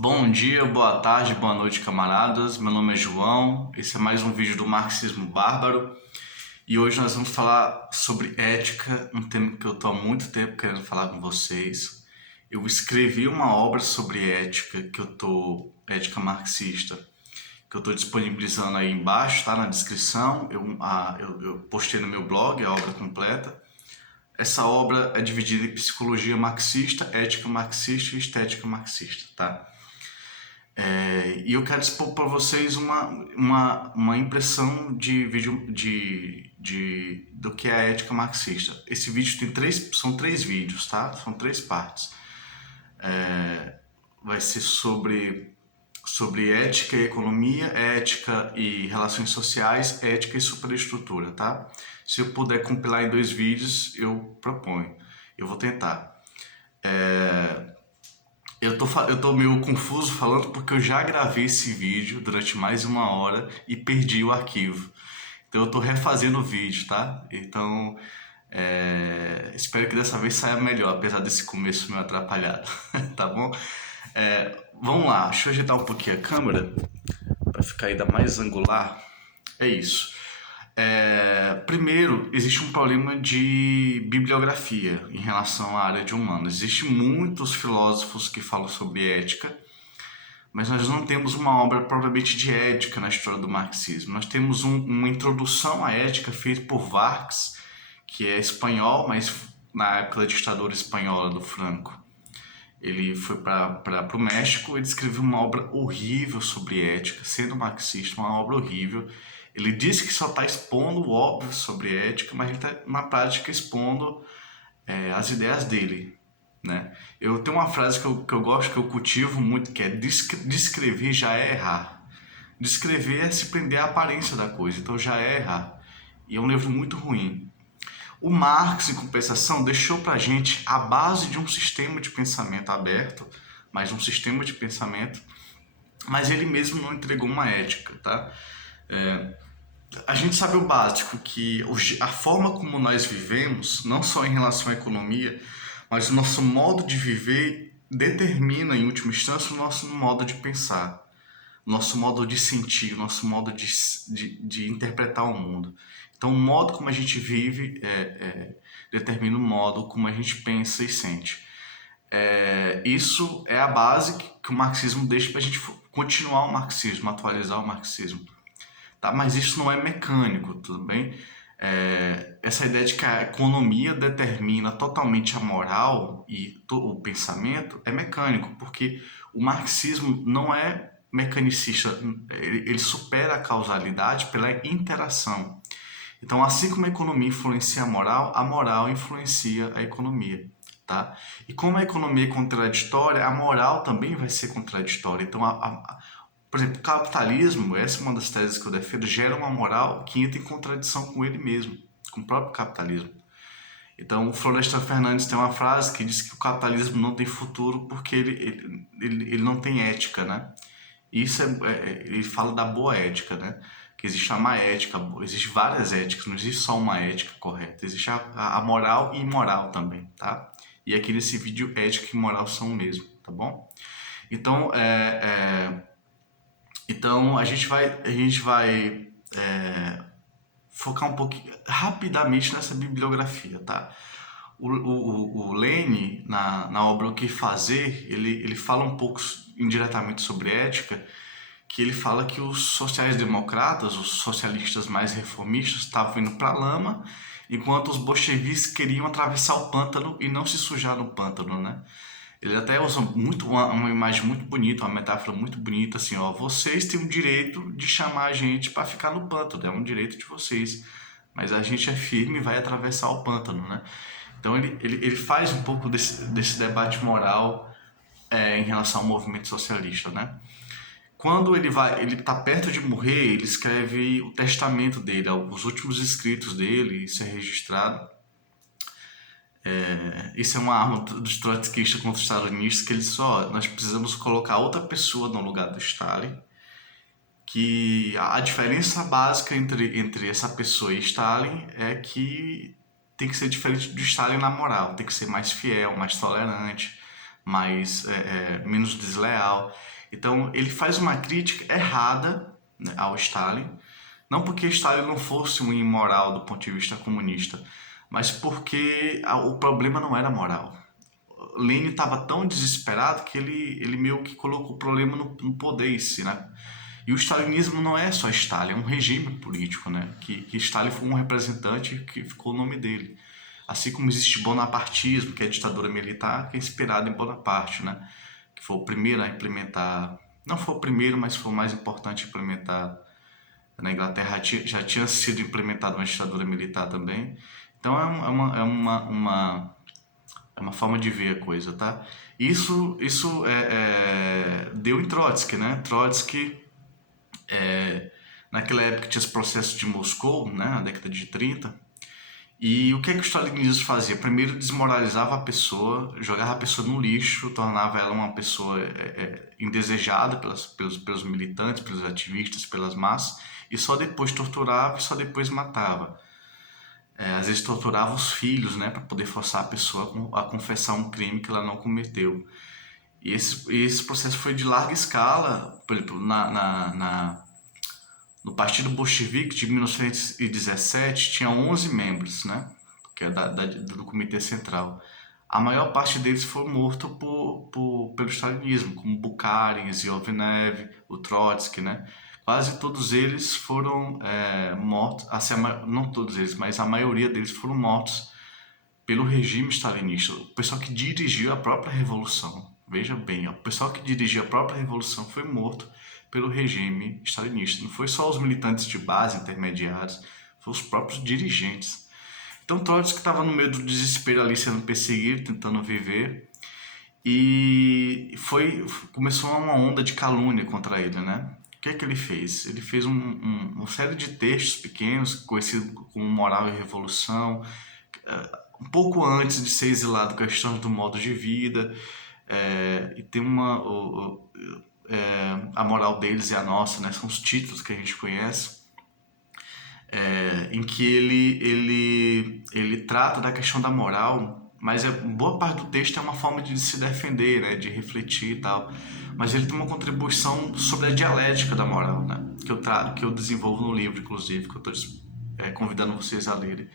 Bom dia, boa tarde, boa noite, camaradas. Meu nome é João. Esse é mais um vídeo do Marxismo Bárbaro. E hoje nós vamos falar sobre ética, um tema que eu estou há muito tempo querendo falar com vocês. Eu escrevi uma obra sobre ética, ética marxista, que eu estou disponibilizando aí embaixo, tá na descrição. Eu postei no meu blog a obra completa. Essa obra é dividida em psicologia marxista, ética marxista e estética marxista, tá? E eu quero expor para vocês uma impressão de vídeo do que é a ética marxista. Esse vídeo são três vídeos, tá? São três partes. Vai ser sobre ética e economia, ética e relações sociais, ética e superestrutura, tá? Se eu puder compilar em dois vídeos, eu proponho. Eu vou tentar. Eu tô meio confuso falando porque eu já gravei esse vídeo durante mais de uma hora e perdi o arquivo. Então eu tô refazendo o vídeo, tá? Então espero que dessa vez saia melhor, apesar desse começo meio atrapalhado, tá bom? Vamos lá, deixa eu ajeitar um pouquinho a câmera para ficar ainda mais angular. É isso. Primeiro, existe um problema de bibliografia em relação à área de humanas. Existem muitos filósofos que falam sobre ética, mas nós não temos uma obra propriamente de ética na história do marxismo. Nós temos uma introdução à ética feita por Marx, que é espanhol, mas na época da ditadura espanhola do Franco. Ele foi para o México e escreveu uma obra horrível sobre ética, sendo marxista, uma obra horrível. Ele disse que só está expondo o óbvio sobre ética, mas ele está, na prática, expondo as ideias dele. Né? Eu tenho uma frase que eu gosto, que eu cultivo muito, que é descrever já é errar. Descrever é se prender à aparência da coisa, então já é errar. E é um livro muito ruim. O Marx, em compensação, deixou para a gente a base de um sistema de pensamento aberto, mas um sistema de pensamento, mas ele mesmo não entregou uma ética, tá? A gente sabe o básico, que a forma como nós vivemos, não só em relação à economia, mas o nosso modo de viver determina, em última instância, o nosso modo de pensar, nosso modo de sentir, nosso modo de interpretar o mundo. Então, o modo como a gente vive determina o modo como a gente pensa e sente. Isso é a base que o marxismo deixa para a gente continuar o marxismo, atualizar o marxismo. Tá? Mas isso não é mecânico, tudo bem? Essa ideia de que a economia determina totalmente a moral e o pensamento é mecânico, porque o marxismo não é mecanicista, ele supera a causalidade pela interação. Então, assim como a economia influencia a moral influencia a economia. Tá? E como a economia é contraditória, a moral também vai ser contraditória. Então, por exemplo, o capitalismo, essa é uma das teses que eu defendo, gera uma moral que entra em contradição com ele mesmo, com o próprio capitalismo. Então, o Florestan Fernandes tem uma frase que diz que o capitalismo não tem futuro porque ele não tem ética, né? Isso ele fala da boa ética, né? Que existe a má ética, existe várias éticas, não existe só uma ética correta, existe a moral e imoral também, tá? E aqui nesse vídeo, ética e moral são o mesmo, tá bom? Então, então a gente vai focar um pouquinho rapidamente nessa bibliografia, tá? O Lane, na obra O Que Fazer, ele fala um pouco indiretamente sobre ética, que ele fala que os sociais-democratas, os socialistas mais reformistas, estavam indo para a lama, enquanto os bolcheviques queriam atravessar o pântano e não se sujar no pântano, né? Ele até usa uma imagem muito bonita, uma metáfora muito bonita, assim, ó, vocês têm o direito de chamar a gente para ficar no pântano, é um direito de vocês, mas a gente é firme e vai atravessar o pântano, né? Então ele faz um pouco desse debate moral em relação ao movimento socialista, né? Quando ele está perto de morrer, ele escreve o testamento dele, os últimos escritos dele, isso é registrado. Isso é uma arma dos trotskistas contra os stalinistas, que eles só, nós precisamos colocar outra pessoa no lugar do Stalin, que a diferença básica entre essa pessoa e Stalin é que tem que ser diferente do Stalin na moral, tem que ser mais fiel, mais tolerante, menos desleal. Então ele faz uma crítica errada, né, ao Stalin, não porque Stalin não fosse um imoral do ponto de vista comunista, mas porque o problema não era moral. Lenin estava tão desesperado que ele meio que colocou o problema no poder em si, né? E o stalinismo não é só Stalin, é um regime político, né? Que Stalin foi um representante que ficou o nome dele. Assim como existe bonapartismo, que é a ditadura militar, que é inspirada em Bonaparte, né? Que foi o primeiro a implementar, não foi o primeiro, mas foi o mais importante a implementar. Na Inglaterra já tinha sido implementada uma ditadura militar também. Então é uma forma de ver a coisa, tá? Isso deu em Trotsky, né? Trotsky, naquela época tinha os processos de Moscou, né? Na década de 30. E o que é que o stalinismo fazia? Primeiro desmoralizava a pessoa, jogava a pessoa no lixo, tornava ela uma pessoa indesejada pelos militantes, pelos ativistas, pelas massas, e só depois torturava e só depois matava. Às vezes torturava os filhos, né, para poder forçar a pessoa a confessar um crime que ela não cometeu. E esse processo foi de larga escala, por exemplo, no Partido Bolchevique de 1917 tinha 11 membros, né, que é do Comitê Central. A maior parte deles foi morto pelo stalinismo, como Bukharin, Zinoviev, o Trotsky, né? Quase todos eles foram mortos, assim, não todos eles, mas a maioria deles foram mortos pelo regime stalinista, o pessoal que dirigiu a própria revolução. Veja bem, ó, o pessoal que dirigiu a própria revolução foi morto pelo regime stalinista. Não foi só os militantes de base, intermediários, foram os próprios dirigentes. Então Trotsky estava no meio do desespero ali, sendo perseguido, tentando viver, e começou uma onda de calúnia contra ele, né? O que é que ele fez? Ele fez uma série de textos pequenos, conhecido como Moral e Revolução, um pouco antes de ser exilado, questões do modo de vida, e tem a moral deles e a nossa, né? São os títulos que a gente conhece, em que ele trata da questão da moral, mas boa parte do texto é uma forma de se defender, né? De refletir e tal. Mas ele tem uma contribuição sobre a dialética da moral, né? Que eu desenvolvo no livro, inclusive, que eu estou convidando vocês a lerem,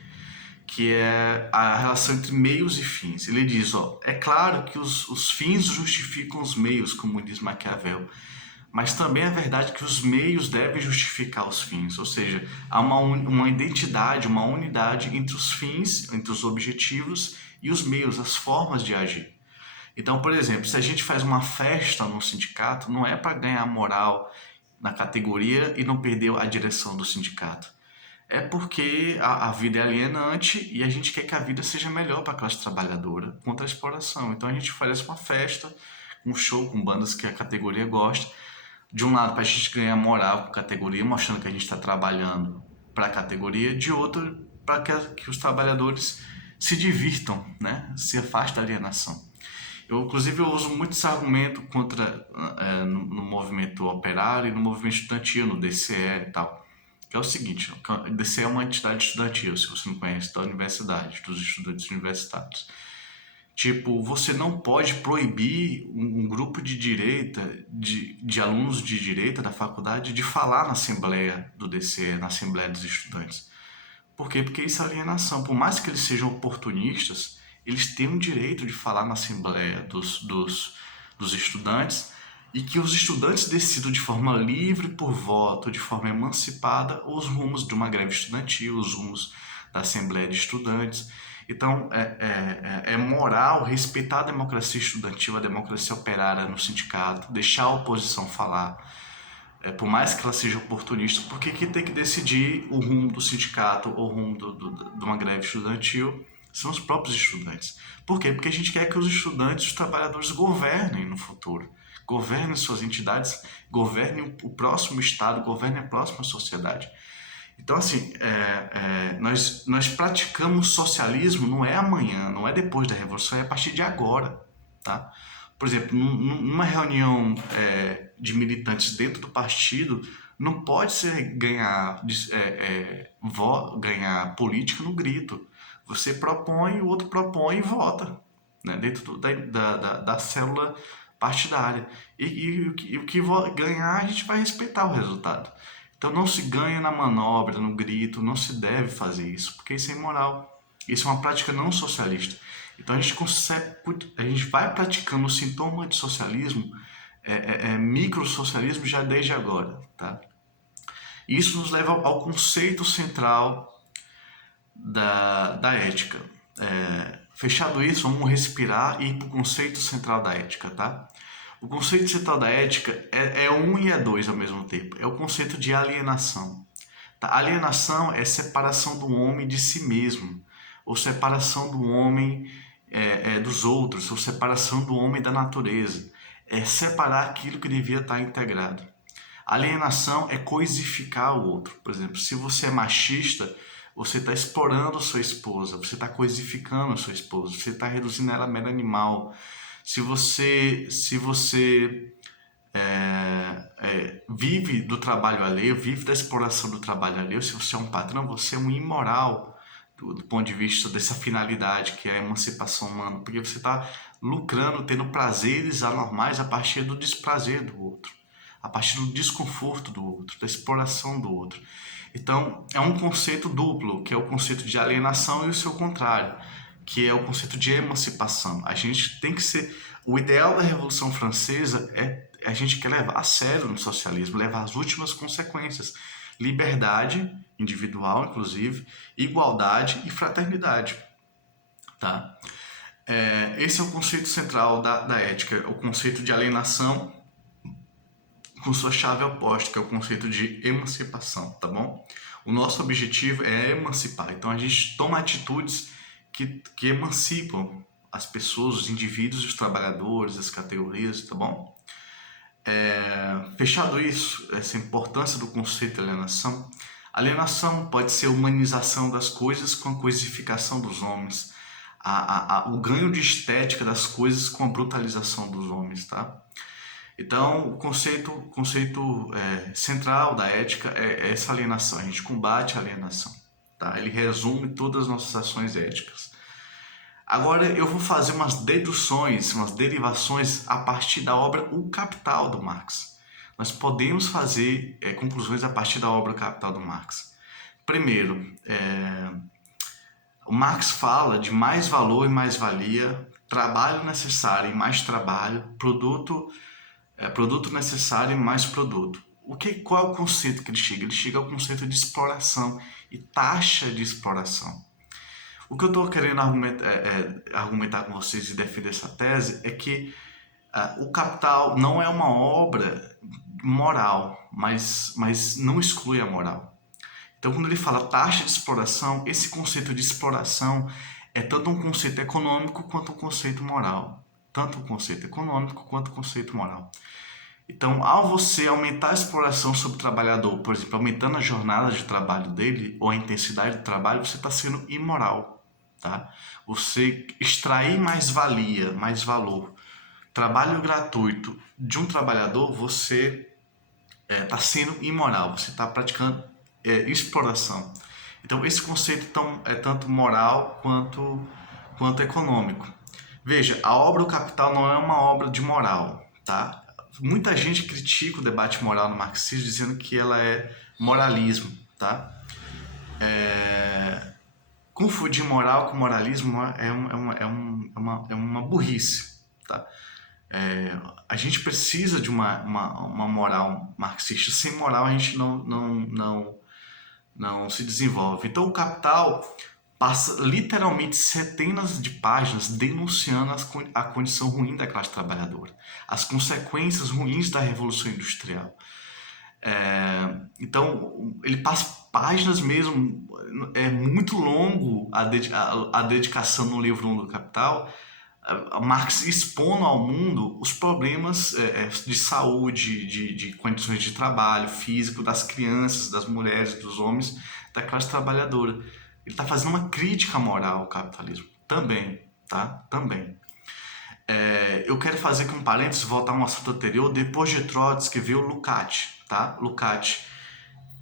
que é a relação entre meios e fins. Ele diz, ó, é claro que os fins justificam os meios, como diz Maquiavel, mas também é verdade que os meios devem justificar os fins, ou seja, há uma identidade, uma unidade entre os fins, entre os objetivos e os meios, as formas de agir. Então, por exemplo, se a gente faz uma festa no sindicato, não é para ganhar moral na categoria e não perder a direção do sindicato. É porque a vida é alienante e a gente quer que a vida seja melhor para a classe trabalhadora contra a exploração. Então a gente oferece uma festa, um show com bandas que a categoria gosta. De um lado, para a gente ganhar moral com a categoria, mostrando que a gente está trabalhando para a categoria. De outro, para que os trabalhadores se divirtam, né? Se afastem da alienação. Inclusive, eu uso muito esse argumento no movimento operário e no movimento estudantil, no DCE e tal. Que é o seguinte, o DCE é uma entidade estudantil, se você não conhece, da universidade, dos estudantes universitários. Tipo, você não pode proibir um grupo de direita, de alunos de direita da faculdade, de falar na assembleia do DCE, na assembleia dos estudantes. Por quê? Porque isso é alienação. Por mais que eles sejam oportunistas, eles têm o direito de falar na assembleia dos estudantes, e que os estudantes decidam de forma livre, por voto, de forma emancipada, os rumos de uma greve estudantil, os rumos da assembleia de estudantes. Então, é moral respeitar a democracia estudantil, a democracia operária no sindicato, deixar a oposição falar, por mais que ela seja oportunista, porque quem tem que decidir o rumo do sindicato ou o rumo de uma greve estudantil são os próprios estudantes. Por quê? Porque a gente quer que os estudantes, os trabalhadores governem no futuro, governem suas entidades, governem o próximo Estado, governem a próxima sociedade. Então, assim, nós praticamos socialismo não é amanhã, não é depois da Revolução, é a partir de agora, tá? Por exemplo, numa reunião de militantes dentro do partido, não pode ser ganhar política no grito. Você propõe, o outro propõe e vota. né? Dentro da célula partidária. E o que ganhar, a gente vai respeitar o resultado. Então não se ganha na manobra, no grito, não se deve fazer isso, porque isso é imoral. Isso é uma prática não socialista. Então a gente consegue, a gente vai praticando o sintoma de socialismo, microsocialismo já desde agora, tá? E isso nos leva ao conceito central da ética. Fechado isso, vamos respirar e ir para o conceito central da ética, tá? O conceito central da ética é um e é dois ao mesmo tempo. É o conceito de alienação. Tá? Alienação é separação do homem de si mesmo, ou separação do homem dos outros, ou separação do homem da natureza. É separar aquilo que devia estar integrado. Alienação é coisificar o outro. Por exemplo, se você é machista, você está explorando a sua esposa, você está coisificando a sua esposa, você está reduzindo ela a mero animal. Se você vive do trabalho alheio, vive da exploração do trabalho alheio, se você é um patrão, você é um imoral do ponto de vista dessa finalidade que é a emancipação humana, porque você está lucrando, tendo prazeres anormais a partir do desprazer do outro, a partir do desconforto do outro, da exploração do outro. Então, é um conceito duplo, que é o conceito de alienação e o seu contrário, que é o conceito de emancipação. A gente tem que ser... O ideal da Revolução Francesa é a gente quer levar a sério no socialismo, levar as últimas consequências. Liberdade individual, inclusive, igualdade e fraternidade. Tá? Esse é o conceito central da ética, o conceito de alienação com sua chave oposta, que é o conceito de emancipação, tá bom? O nosso objetivo é emancipar, então a gente toma atitudes que emancipam as pessoas, os indivíduos, os trabalhadores, as categorias, tá bom? Fechado isso, essa importância do conceito de alienação, alienação pode ser a humanização das coisas com a coisificação dos homens, o ganho de estética das coisas com a brutalização dos homens, tá? Então, o conceito central da ética é essa alienação. A gente combate a alienação. Tá? Ele resume todas as nossas ações éticas. Agora, eu vou fazer umas deduções, umas derivações a partir da obra O Capital, do Marx. Nós podemos fazer conclusões a partir da obra O Capital, do Marx. Primeiro, o Marx fala de mais valor e mais valia, trabalho necessário e mais trabalho, produto necessário e mais produto. Qual é o conceito que ele chega? Ele chega ao conceito de exploração e taxa de exploração. O que eu estou querendo argumentar com vocês e defender essa tese é que o Capital não é uma obra moral, mas não exclui a moral. Então, quando ele fala taxa de exploração, esse conceito de exploração é tanto um conceito econômico quanto um conceito moral. Tanto o conceito econômico quanto o conceito moral. Então, ao você aumentar a exploração sobre o trabalhador, por exemplo, aumentando a jornada de trabalho dele ou a intensidade do trabalho, você está sendo imoral. Tá? Você extrair mais valia, mais valor, trabalho gratuito de um trabalhador, você está sendo imoral, você está praticando exploração. Então, esse conceito é tanto moral quanto econômico. Veja, a obra O Capital não é uma obra de moral, tá? Muita gente critica o debate moral no marxismo dizendo que ela é moralismo, tá? Confundir moral com moralismo é uma burrice, tá? A gente precisa de uma moral marxista. Sem moral a gente não se desenvolve. Então o Capital passa literalmente centenas de páginas denunciando a condição ruim da classe trabalhadora, as consequências ruins da Revolução Industrial. Então, ele passa páginas mesmo, é muito longo a dedicação no livro 1 do Capital, Marx expondo ao mundo os problemas de saúde, de condições de trabalho físico das crianças, das mulheres, dos homens, da classe trabalhadora. Ele está fazendo uma crítica moral ao capitalismo. Também, tá? Também. Eu quero fazer aqui um parênteses, voltar a um assunto anterior. Depois de Trotsky veio Lukács, tá? Lukács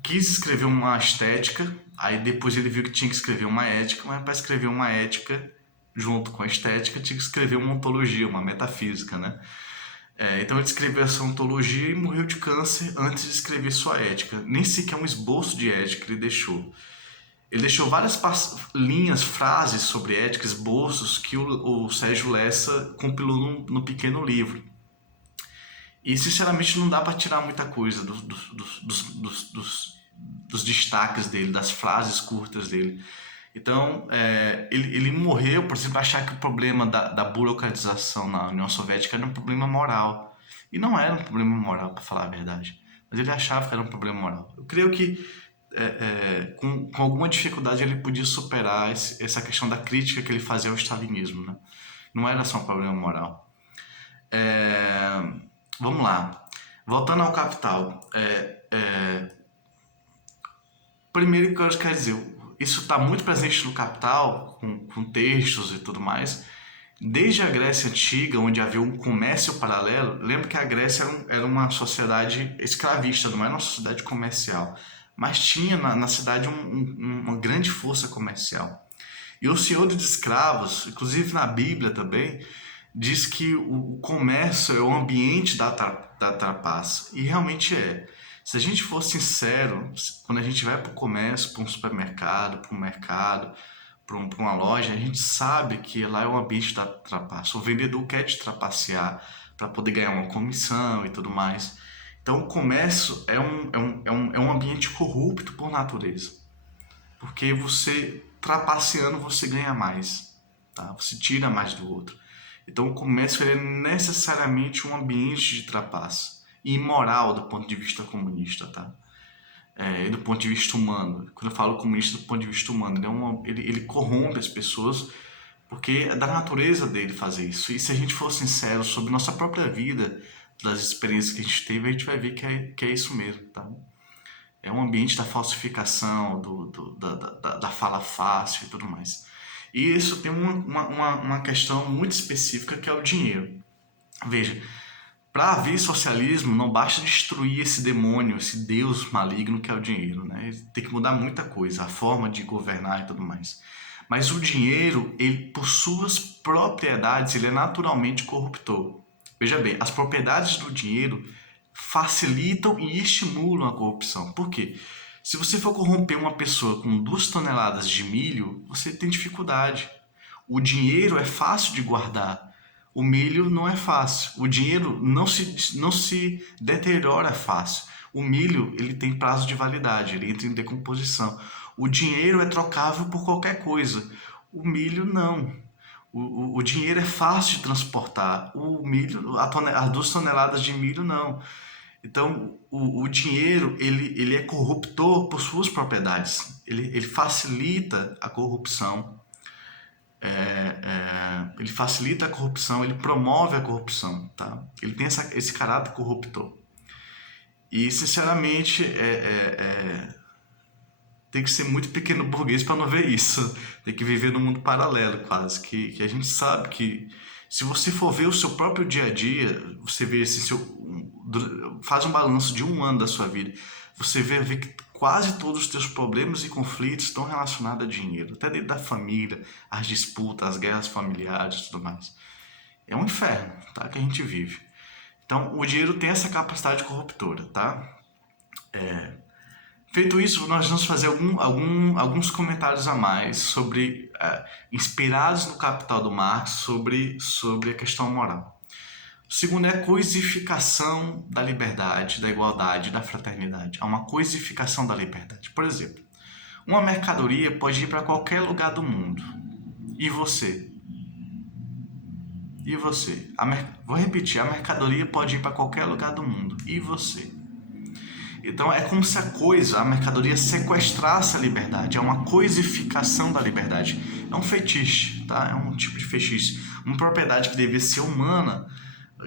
quis escrever uma estética, aí depois ele viu que tinha que escrever uma ética, mas para escrever uma ética junto com a estética, tinha que escrever uma ontologia, uma metafísica, né? Então ele escreveu essa ontologia e morreu de câncer antes de escrever sua ética. Nem sequer um esboço de ética ele deixou. Ele deixou várias linhas, frases sobre ética, esboços que o Sérgio Lessa compilou no pequeno livro. E sinceramente não dá para tirar muita coisa dos destaques dele, das frases curtas dele. Então, ele morreu, por exemplo, achar que o problema da burocratização na União Soviética era um problema moral. E não era um problema moral, para falar a verdade. Mas ele achava que era um problema moral. Eu creio que com alguma dificuldade ele podia superar essa questão da crítica que ele fazia ao stalinismo, né? Não era só um problema moral. Vamos lá. Voltando ao Capital. Primeiro que eu quero dizer, isso está muito presente no Capital, com textos e tudo mais. Desde a Grécia Antiga, onde havia um comércio paralelo, lembra que a Grécia era uma sociedade escravista, não era uma sociedade comercial, mas tinha na cidade uma grande força comercial. E o senhor de escravos, inclusive na Bíblia também, diz que o comércio é o ambiente da trapaça. E realmente é. Se a gente for sincero, quando a gente vai para o comércio, para um supermercado, para um mercado, para uma loja, a gente sabe que lá é o ambiente da trapaça. O vendedor quer te trapacear para poder ganhar uma comissão e tudo mais. Então o comércio é um ambiente corrupto por natureza. Porque você, trapaceando, você ganha mais. Tá? Você tira mais do outro. Então o comércio é necessariamente um ambiente de trapaça. E imoral do ponto de vista comunista, tá? Do ponto de vista humano. Quando eu falo comunista do ponto de vista humano, ele corrompe as pessoas porque é da natureza dele fazer isso. E se a gente for sincero sobre nossa própria vida, das experiências que a gente teve, a gente vai ver que é isso mesmo, tá? É um ambiente da falsificação, da fala fácil e tudo mais. E isso tem uma questão muito específica que é o dinheiro. Veja, para haver socialismo, não basta destruir esse demônio, esse deus maligno que é o dinheiro, né? Tem que mudar muita coisa, a forma de governar e tudo mais. Mas o dinheiro, ele, por suas propriedades, ele é naturalmente corruptor. Veja bem, as propriedades do dinheiro facilitam e estimulam a corrupção. Por quê? Se você for corromper uma pessoa com 2 toneladas de milho, você tem dificuldade. O dinheiro é fácil de guardar. O milho não é fácil. O dinheiro não se deteriora fácil. O milho ele tem prazo de validade, ele entra em decomposição. O dinheiro é trocável por qualquer coisa. O milho não. O dinheiro é fácil de transportar. O milho, as 2 toneladas de milho não. Então, o dinheiro ele é corruptor por suas propriedades. Ele facilita a corrupção. Ele facilita a corrupção, ele promove a corrupção, tá? Ele tem esse caráter corruptor. E, sinceramente, tem que ser muito pequeno burguês para não ver isso. Tem que viver num mundo paralelo, quase. Que a gente sabe que, se você for ver o seu próprio dia a dia, você vê assim, faz um balanço de 1 ano da sua vida, você vê que quase todos os teus problemas e conflitos estão relacionados a dinheiro. Até dentro da família, as disputas, as guerras familiares e tudo mais. É um inferno, tá? Que a gente vive. Então, o dinheiro tem essa capacidade corruptora, tá? Feito isso, nós vamos fazer alguns comentários a mais sobre, inspirados no Capital do Marx, sobre a questão moral. O segundo é a coisificação da liberdade, da igualdade, da fraternidade. Há uma coisificação da liberdade. Por exemplo, uma mercadoria pode ir para qualquer lugar do mundo. E você? E você? Vou repetir, a mercadoria pode ir para qualquer lugar do mundo. E você? Então é como se a mercadoria sequestrasse a liberdade. É uma coisificação da liberdade. É um fetiche, tá? É um tipo de fetiche. Uma propriedade que deveria ser humana,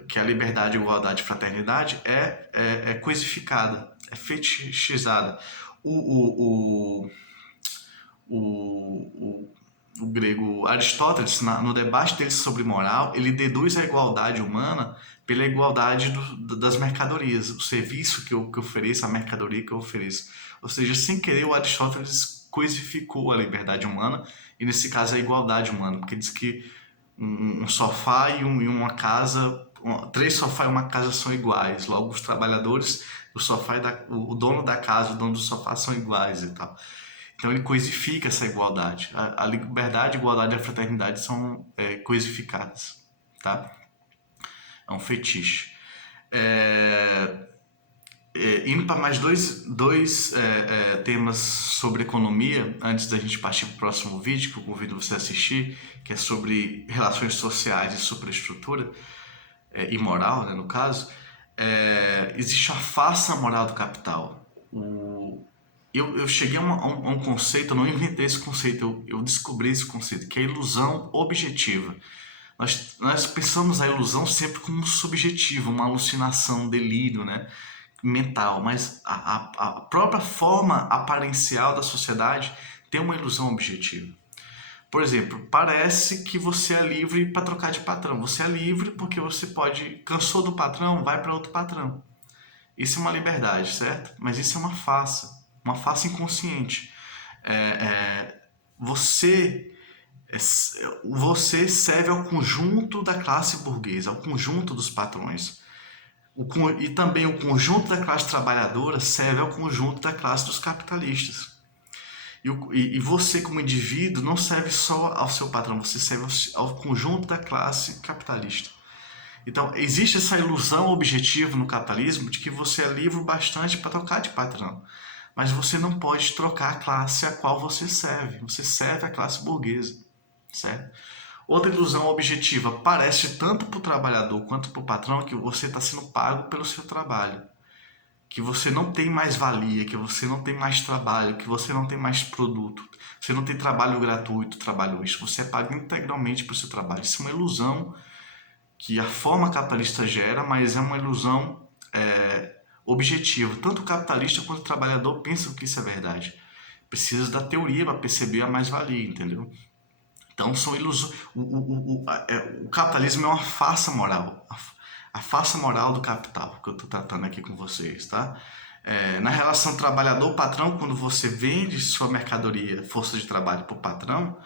que é a liberdade, igualdade e fraternidade, é coisificada, é fetichizada. O grego Aristóteles, no debate dele sobre moral, ele deduz a igualdade humana pela igualdade das mercadorias, o serviço que eu ofereço, a mercadoria que eu ofereço. Ou seja, sem querer, o Aristóteles coisificou a liberdade humana e, nesse caso, a igualdade humana, porque diz que um sofá e uma casa, três sofás e uma casa são iguais. Logo, os trabalhadores, o sofá o dono da casa, o dono do sofá são iguais e tal. Então ele coisifica essa igualdade. A liberdade, a igualdade e a fraternidade são coisificadas, tá? É um fetiche. Indo para mais dois temas sobre economia, antes da gente partir para o próximo vídeo, que eu convido você a assistir, que é sobre relações sociais e superestrutura, e moral, né, no caso, existe a farsa moral do capital. Eu cheguei a um conceito, eu não inventei esse conceito, eu descobri esse conceito, que é a ilusão objetiva. Nós pensamos a ilusão sempre como subjetiva, uma alucinação, um delírio, né, mental, mas a própria forma aparencial da sociedade tem uma ilusão objetiva. Por exemplo, parece que você é livre para trocar de patrão. Você é livre porque você pode, cansou do patrão, vai para outro patrão. Isso é uma liberdade, certo? Mas isso é uma farsa inconsciente. Você serve ao conjunto da classe burguesa, ao conjunto dos patrões. E também o conjunto da classe trabalhadora serve ao conjunto da classe dos capitalistas. E você, como indivíduo, não serve só ao seu patrão, você serve ao conjunto da classe capitalista. Então, existe essa ilusão objetiva no capitalismo de que você é livre bastante para trocar de patrão. Mas você não pode trocar a classe a qual você serve. Você serve a classe burguesa, certo? Outra ilusão objetiva, parece tanto para o trabalhador quanto para o patrão que você está sendo pago pelo seu trabalho. Que você não tem mais valia, que você não tem mais trabalho, que você não tem mais produto. Você não tem trabalho gratuito, trabalho isso. Você é pago integralmente pelo seu trabalho. Isso é uma ilusão que a forma capitalista gera, mas é uma ilusão objetiva. Tanto o capitalista quanto o trabalhador pensam que isso é verdade. Precisa da teoria para perceber a mais-valia, entendeu? Então são ilusões. O capitalismo é uma farsa moral. A farsa moral do capital, que eu estou tratando aqui com vocês, tá? Na relação trabalhador-patrão, quando você vende sua mercadoria, força de trabalho para o patrão,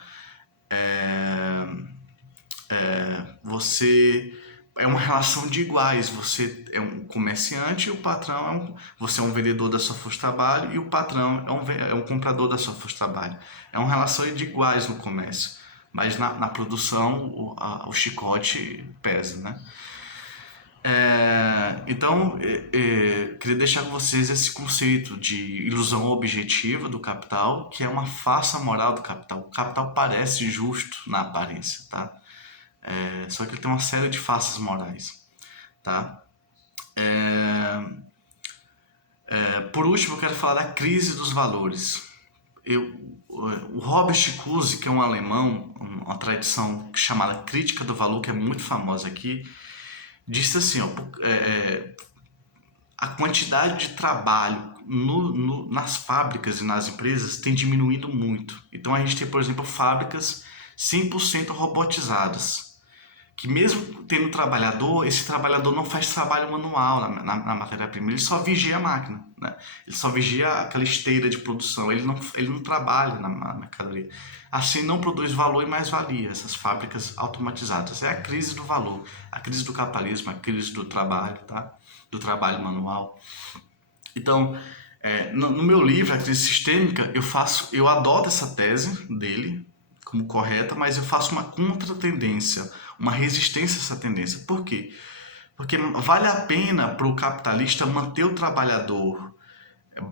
você é uma relação de iguais. Você é um comerciante e o patrão você é um vendedor da sua força de trabalho e o patrão é um comprador da sua força de trabalho. É uma relação de iguais no comércio, mas na produção o chicote pesa, né? Então, queria deixar com vocês esse conceito de ilusão objetiva do capital, que é uma farsa moral do capital. O capital parece justo na aparência, tá? Só que ele tem uma série de farsas morais, tá? Por último, eu quero falar da crise dos valores. O Robert Kuse, que é um alemão, uma tradição chamada Crítica do Valor, que é muito famosa aqui, disse assim, a quantidade de trabalho nas fábricas e nas empresas tem diminuído muito. Então a gente tem, por exemplo, fábricas 100% robotizadas, que mesmo tendo trabalhador, esse trabalhador não faz trabalho manual na matéria-prima, ele só vigia a máquina, né? Ele só vigia aquela esteira de produção, ele não trabalha na mercadoria. Assim não produz valor e mais-valia, essas fábricas automatizadas. É a crise do valor, a crise do capitalismo, a crise do trabalho, tá? Do trabalho manual. Então, no meu livro, A Crise Sistêmica, eu adoto essa tese dele como correta, mas eu faço uma contra-tendência, uma resistência a essa tendência. Por quê? Porque vale a pena para o capitalista manter o trabalhador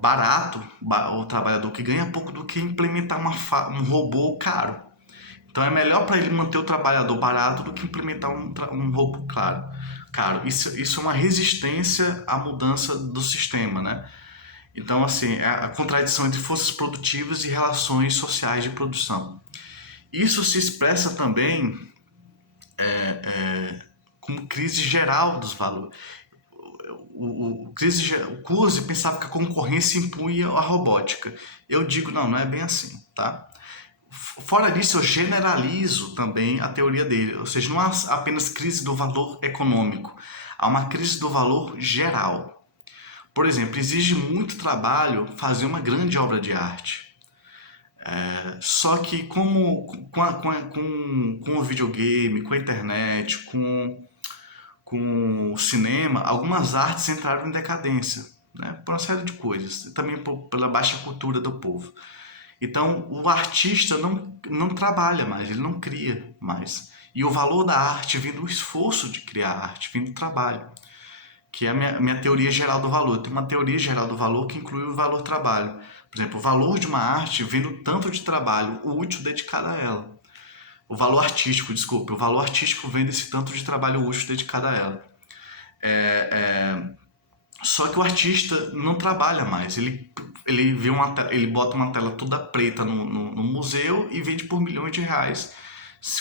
barato, o trabalhador que ganha pouco, do que implementar um robô caro. Então é melhor para ele manter o trabalhador barato do que implementar um robô caro. Isso é uma resistência à mudança do sistema, né? Então, assim, é a contradição entre forças produtivas e relações sociais de produção. Isso se expressa também como crise geral dos valores. O Kuse pensava que a concorrência impunha a robótica. Eu digo, não é bem assim, tá? Fora disso, eu generalizo também a teoria dele. Ou seja, não há apenas crise do valor econômico, há uma crise do valor geral. Por exemplo, exige muito trabalho fazer uma grande obra de arte. Só que como com o videogame, com a internet, com o cinema, algumas artes entraram em decadência, né? Por uma série de coisas, também pela baixa cultura do povo. Então, o artista não trabalha mais, ele não cria mais. E o valor da arte vem do esforço de criar arte, vem do trabalho, que é a minha teoria geral do valor. Tem uma teoria geral do valor que inclui o valor trabalho. Por exemplo, o valor de uma arte vem do tanto de trabalho útil dedicado a ela. O valor artístico, desculpe, o valor artístico vem desse tanto de trabalho útil dedicado a ela. Só que o artista não trabalha mais. Ele bota uma tela toda preta no museu e vende por milhões de reais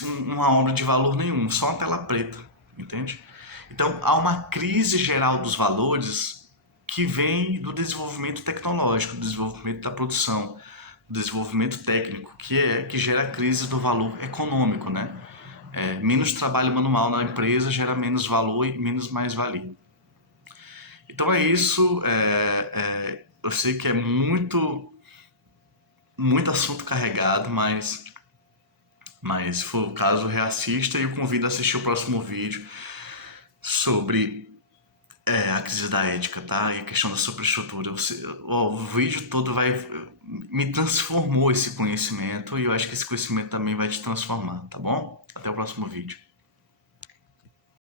uma obra de valor nenhum, só uma tela preta, entende? Então há uma crise geral dos valores que vem do desenvolvimento tecnológico, do desenvolvimento da produção, do desenvolvimento técnico, que gera a crise do valor econômico, né? Menos trabalho manual na empresa gera menos valor e menos mais-valia. Então é isso. Eu sei que é muito assunto carregado, mas se for o caso, reassista e eu convido a assistir o próximo vídeo sobre a crise da ética, tá? E a questão da superestrutura. O vídeo todo me transformou esse conhecimento e eu acho que esse conhecimento também vai te transformar, tá bom? Até o próximo vídeo.